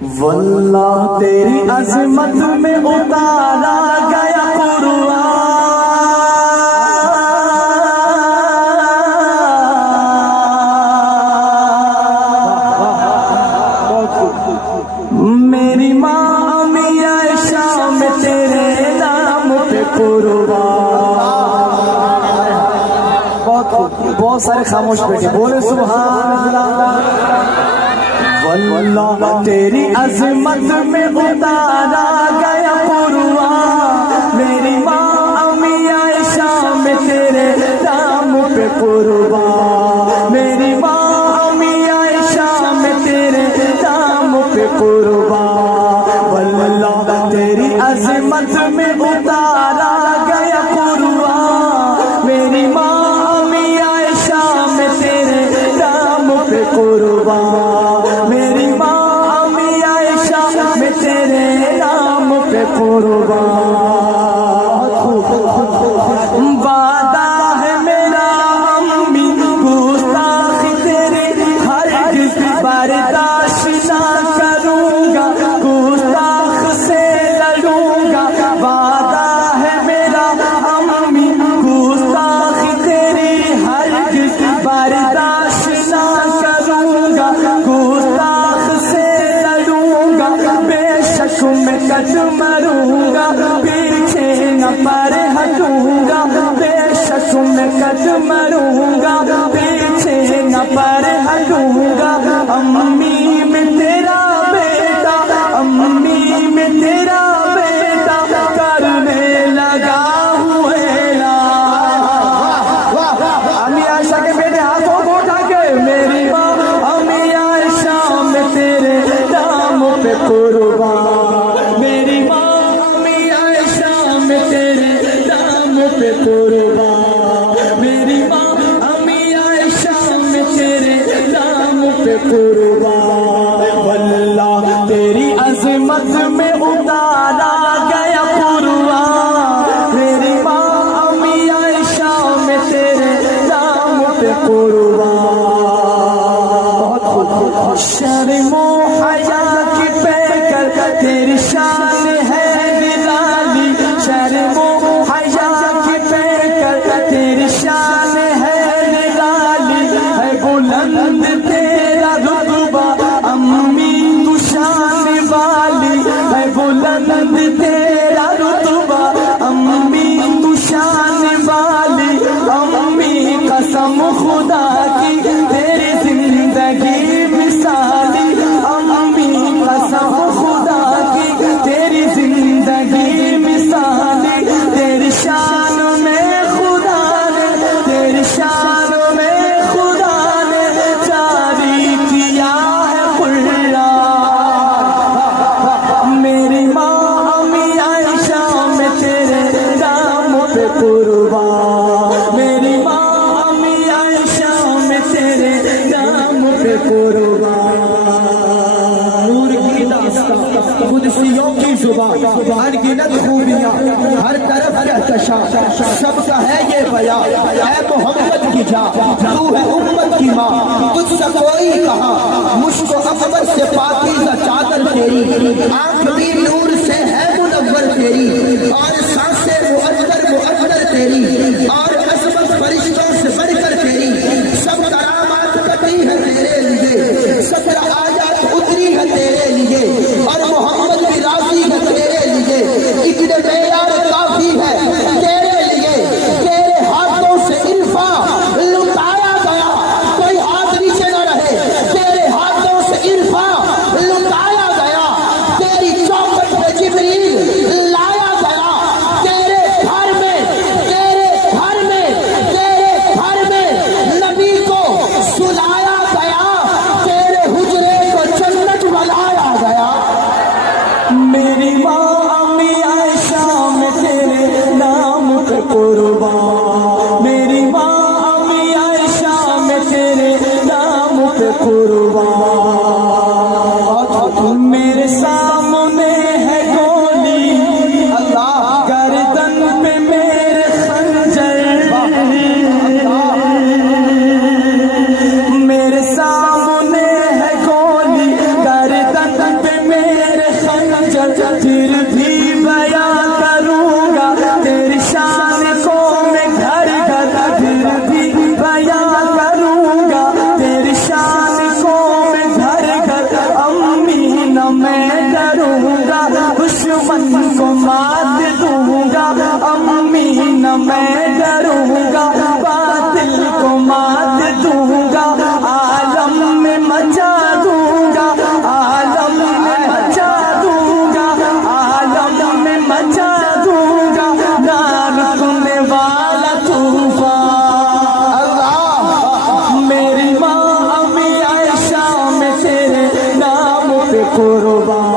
واللہ تیری عظمت میں اتارا گیا قرآن، میری ماں امی عائشہ میں تیرے نام پہ قربان۔ بہت سارے خاموش بیٹھے، بولے سبحان اللہ۔ واللہ تیری عظمت میں اتارا گیا قرآن، میری ماں امی عائشہ میں تیرے نام پہ قربان، میری ماں امی عائشہ میں تیرے نام پہ قربان۔ واللہ تیری عظمت میں اتارا گیا قرآن، میری ماں امی عائشہ میں تیرے نام پہ قربان، میری ماں امی عائشہ میں تیرے نام پہ قربان۔ وعدہ ہے میرا امی گستاخ تیرے ہرگز برداشت نہ کروں گا، گستاخ سے لڑوں گا۔ وعدہ ہے میرا امی گستاخ تیرے ہرگز برداشت نہ کروں گا، گستاخ سے لڑوں گا۔ بے شک میں کٹ مروں گا، پیچھے نہ پر ہٹوں گا۔ بے شک میں کٹ مروں گا، پیچھے نہ پر ہٹوں گا۔ امی میں تیرا بیٹا، امی میں تیرا بیٹا کرنے لگا ہوئے نا۔ امی عائشہ کے بیٹے ہاتھوں کو اٹھا کے، میری ماں امی عائشہ میں تیرے نام پہ قربان، میری ماں امی عائشہ میں تیرے نام پہ قربان، میری ماں امی عائشہ میں تیرے نام پہ قربان۔ واللہ تیری عظمت میں اتارا گیا قرآن، میری ماں امی عائشہ میں تیرے نام پہ قربان۔ شرم و حیا کی پیکر تیری شان ہے نرالی، شرم و حیا کی پیکر تیری شان ہے نرالی، ہے بلند تیرا رتبہ امی تو شان والی، ہے بلند تیرا رتبہ امی تو شان والی۔ امی قسم خدا کی تیری زندگی مثالی، امی قسم خدا کی تیری زندگی مثالی۔ تیری شان میں خدا نے، تیری شان میں خدا نے جاری کیا ہے قرآن، میری ماں امی عائشہ میں تیرے نام پہ قربان، میری ماں امی عائشہ میں تیرے نام پہ قربان۔ نور کی داستان، قدسیوں کی زبان، ہر گنت خوبیاں، ہر طرف کہکشاں، سب کا ہے یہ بیان، اے محمد کی جان، تو ہے امت کی ماں، تجھ سے کوئی کہا، مشک و اکبر سے پاکیزہ چادر تیری، آنکھ بھی نور سے ہے منور تیری، اور سانسیں مؤثر تیری، اور عظمت فرشتوں سے بڑھ کر تیری، سب کرامات کٹی ہے تیرے لیے، 17 آیات اتری ہے تیرے لیے، اور محمد بھی راضی ہے تیرے لیے، ایک معیار کافی ہے تیرے لیے۔ تیرے ہاتھوں سے عرفان لٹایا گیا، کوئی ہاتھ نیچے نہ رہے، تیرے ہاتھوں سے عرفان لٹایا گیا، تیری کروں گا دشمن کو مات دوں گا امی نہ میں ڈروں گا باطل کو مات دوں گا عالم میں مچا دوں گا عالم میں مچا دوں گا عالم میں مچا دوں گا نار کرنے والا طوفان میری ماں امی عائشہ میں تیرے نام پہ قربان